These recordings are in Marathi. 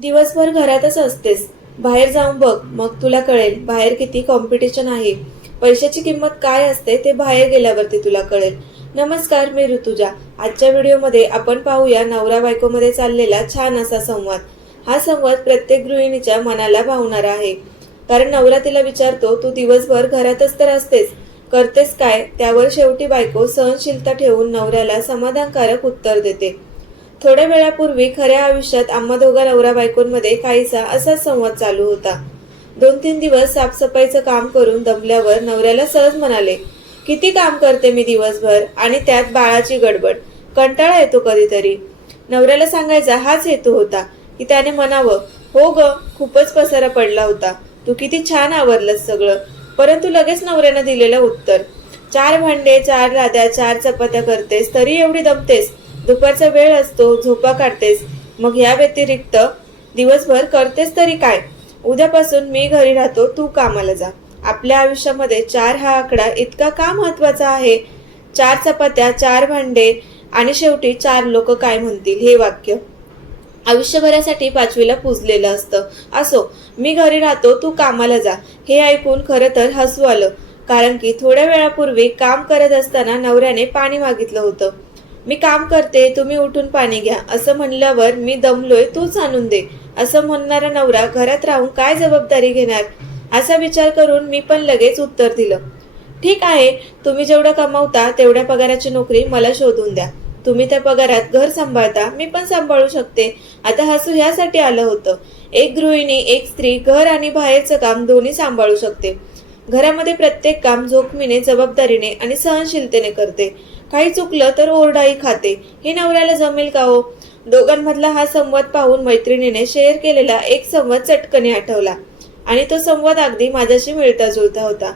दिवसभर घरातच असतेस. बाहेर जाऊन बघ मग तुला कळेल बाहेर किती कॉम्पिटिशन आहे. पैशाची किंमत काय असते ते बाहेर गेल्यावरती तुला कळेल. नमस्कार मी ऋतुजा. आजच्या व्हिडिओमध्ये आपण पाहूया नवरा बायकोमध्ये चाललेला छान असा संवाद. हा संवाद प्रत्येक गृहिणीच्या मनाला भावणारा आहे. कारण नवरा तिला विचारतो तू दिवसभर घरातच तर असतेस. करतेस काय? त्यावर शेवटी बायको सहनशीलता ठेवून नवऱ्याला समाधानकारक उत्तर देते. थोड्या वेळापूर्वी खऱ्या आयुष्यात आम्हा दोघा नवरा बायकोंमध्ये काहीसा असाच संवाद चालू होता. दोन तीन दिवस साफसफाईचं काम करून दमल्यावर नवऱ्याला सहज म्हणाले किती काम करते मी दिवसभर आणि त्यात बाळाची गडबड. कंटाळा येतो कधीतरी. नवऱ्याला सांगायचा हाच हेतू होता की त्याने म्हणावं हो ग खूपच पसारा पडला होता. तू किती छान आवरलंस सगळं. परंतु लगेच नवऱ्यानं दिलेलं उत्तर चार भांडे चार राद्या चार चपात्या करतेस तरी एवढी दमतेस. दुपारचा वेळ असतो झोपा काढतेस. मग या व्यतिरिक्त दिवसभर करतेस तरी काय? उद्यापासून मी घरी राहतो तू कामाला जा. आपल्या आयुष्यामध्ये चार हा आकडा इतका का महत्त्वाचा आहे? चार चपात्या चार भांडे आणि शेवटी चार लोक काय म्हणतील हे वाक्य? आयुष्यभरासाठी पाचवीला पुजलेलं असतं. असो मी घरी राहतो तू कामाला जा. हे ऐकून खरं तर हसू आलं. कारण की थोड्या वेळापूर्वी काम करत असताना नवऱ्याने पाणी मागितलं होतं. मी काम करते तुम्ही उठून पाणी घ्या असं म्हणल्यावर मी दमलोय तूच आणून दे. असं म्हणणारा नवरा घरात राहून काय जबाबदारी घेणार? असा विचार करून मी पण लगेच उत्तर दिलं. ठीक आहे तुम्ही जेवढं कमावता तेवढ्या पगाराची नोकरी मला शोधून द्या. तुम्ही त्या पगारात घर सांभाळता मी पण सांभाळू शकते. आता हसू ह्यासाठी आलं होतं. एक गृहिणी एक स्त्री घर आणि बाहेरचं काम दोन्ही सांभाळू शकते. घरामध्ये प्रत्येक काम जोखमीने जबाबदारीने आणि सहनशीलतेने करते. काही चुकलं तर ओरडाई खाते. हे नवऱ्याला जमेल का हो? दोघांमधला हा संवाद पाहून मैत्रिणीने शेअर केलेला एक संवाद चटकने आठवला. आणि तो संवाद अगदी माझ्याशी मिळता जुळता होता.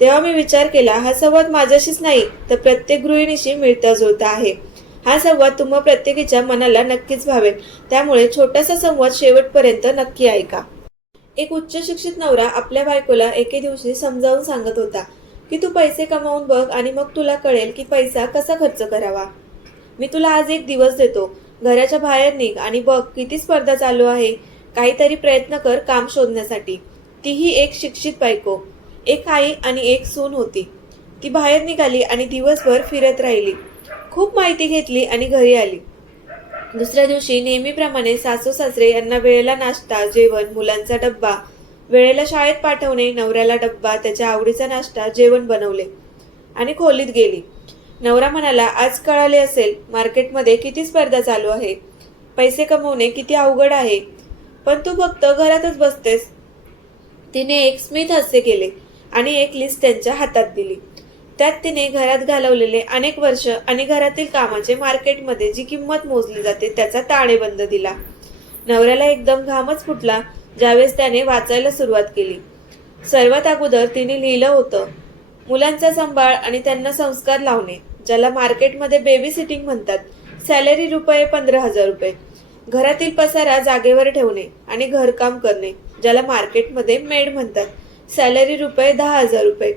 तेव्हा मी विचार केला हा संवाद माझ्याशीच नाही तर प्रत्येक गृहिणीशी मिळता जुळता आहे. हा संवाद तुम्हा प्रत्येकीच्या मनाला नक्कीच भावेल. त्यामुळे छोटासा संवाद शेवटपर्यंत नक्की ऐका. एक उच्च शिक्षित नवरा आपल्या बायकोला एके दिवशी समजावून सांगत होता. की तू पैसे कमावून बघ आणि मग तुला कळेल की पैसा कसा खर्च करावा. मी तुला आज एक दिवस देतो. घराच्या बाहेर निघ आणि बघ किती स्पर्धा चालू आहे. काहीतरी प्रयत्न कर काम शोधण्यासाठी. तीही एक शिक्षित बायको. एक आई आणि एक सून होती. ती बाहेर निघाली आणि दिवसभर फिरत राहिली. खूप माहिती घेतली आणि घरी आली. दुसऱ्या दिवशी नेहमीप्रमाणे सासू सासरे यांना वेळेला नाश्ता जेवण मुलांचा डब्बा वेळेला शाळेत पाठवणे नवऱ्याला डब्बा त्याच्या आवडीचा नाश्ता जेवण बनवले आणि खोलीत गेली. नवरा म्हणाला आज कळाले असेल मार्केटमध्ये किती स्पर्धा चालू आहे. पैसे कमवणे किती अवघड आहे. पण तू फक्त घरातच बसतेस. तिने एक स्मित हास्य केले आणि एक लिस्ट त्यांच्या हातात दिली. त्यात तिने घरात घालवलेले अनेक वर्ष आणि घरातील कामाचे मार्केटमध्ये जी किंमत मोजली जाते त्याचा ताळेबंद दिला. नवऱ्याला एकदम घामच फुटला ज्यावेळेस त्याने वाचायला सुरुवात केली. सर्वात अगोदर तिने लिहिलं होतं मुलांचा सांभाळ आणि त्यांना संस्कार लावणे ज्याला मार्केटमध्ये बेबी सिटिंग म्हणतात. सॅलरी रुपये पंधरा हजार रुपये. घरातील पसारा जागेवर ठेवणे आणि घरकाम करणे ज्याला मार्केटमध्ये मेड म्हणतात. सॅलरी रुपये दहा हजार रुपये.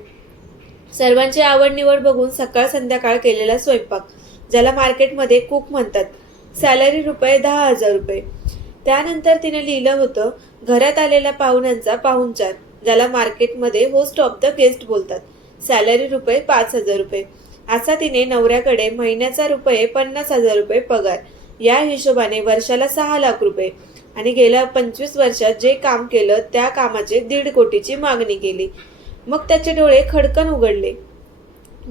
सर्वांची आवड निवड बघून सकाळ संध्याकाळ केलेला स्वयंपाक ज्याला मार्केटमध्ये कुक म्हणतात. सॅलरी रुपये दहा हजार रुपये. त्यानंतर तिने लिहिलं होतं घरात आलेल्या पाहुण्यांचा पाहुणचार ज्याला मार्केटमध्ये होस्ट ऑफ द गेस्ट बोलतात. सॅलरी रुपये पाच हजार रुपये. असा तिने नवऱ्याकडे महिन्याचा रुपये पन्नास हजार रुपये पगार. या हिशोबाने वर्षाला सहा लाख रुपये. आणि गेल्या पंचवीस वर्षात जे काम केलं त्या कामाचे दीड कोटीची मागणी केली. मग त्याचे डोळे खडकन उघडले.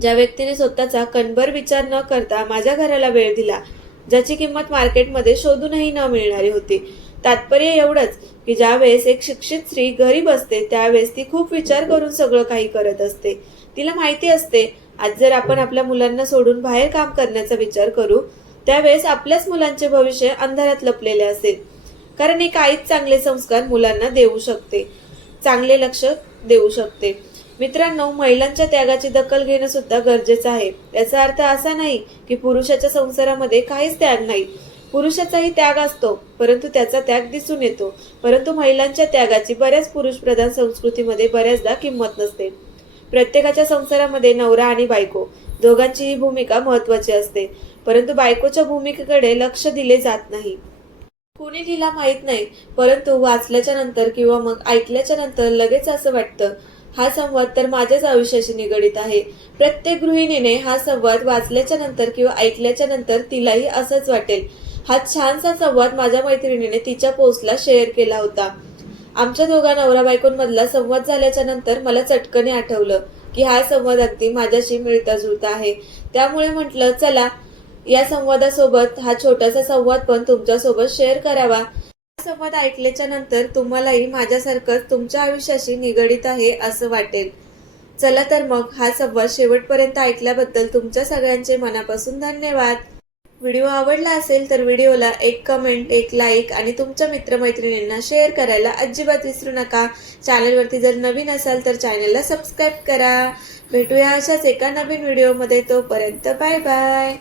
ज्या व्यक्तीने स्वतःचा कणभर विचार न करता माझ्या घराला वेळ दिला ज्याची किंमत मार्केटमध्ये शोधूनही न मिळणारी होती. तात्पर्य एवढंच की ज्यावेळेस एक शिक्षित स्त्री घरी बसते त्यावेळेस ती खूप विचार करून सगळं काही करत असते. तिला माहिती असते आज जर आपण आपल्या मुलांना सोडून बाहेर काम करण्याचा विचार करू त्यावेळेस आपल्याच मुलांचे भविष्य अंधारात लपलेले असेल. कारण एक आईच चांगले संस्कार मुलांना देऊ शकते. चांगले लक्ष देऊ शकते. मित्रांनो महिलांच्या त्यागाची दखल घेणं सुद्धा गरजेचं आहे. याचा अर्थ असा नाही की पुरुषाच्या संसारामध्ये काहीच त्याग नाही. पुरुषाचाही त्याग असतो परंतु त्याचा त्याग दिसून येतो. परंतु महिलांच्या त्यागाची बऱ्याच पुरुषप्रधान संस्कृतीमध्ये बऱ्याचदा किंमत नसते. प्रत्येकाच्या संसारामध्ये नवरा आणि बायको दोघांचीही भूमिका महत्वाची असते. परंतु बायकोच्या भूमिकेकडे लक्ष दिले जात नाही. कुणी लिहिला माहीत नाही परंतु वाचल्याच्या नंतर किंवा मग ऐकल्याच्या नंतर लगेच असं वाटतं हा संवाद तर माझ्याच आयुष्याशी निगडीत आहे. प्रत्येक गृहिणीने हा संवाद वाचल्याच्या नंतर किंवा ऐकल्याच्या नंतर तिलाही असंच वाटेल. हा छानसा संवाद माझ्या मैत्रिणीने तिच्या पोस्टला शेअर केला होता. आमच्या दोघा नवरा बायकोंमधला संवाद झाल्याच्यानंतर मला चटकने आठवलं की हा संवाद अगदी माझ्याशी मिळता जुळता आहे. त्यामुळे म्हटलं चला या संवादासोबत हा छोटासा संवाद पण तुमच्यासोबत शेअर करावा. संवाद ऐकल्याच्या नंतर तुम्हालाही माझ्यासारखंच तुमच्या आयुष्याशी निगडीत आहे असं वाटेल. चला तर मग हा संवाद शेवटपर्यंत ऐकल्याबद्दल तुमच्या सगळ्यांचे मनापासून धन्यवाद. व्हिडिओ आवडला असेल तर व्हिडिओला एक कमेंट एक लाईक आणि तुमच्या मित्रमैत्रिणींना शेअर करायला अजिबात विसरू नका. चॅनलवरती जर नवीन असाल तर चॅनलला सबस्क्राईब करा. भेटूया अशाच एका नवीन व्हिडिओमध्ये तोपर्यंत बाय बाय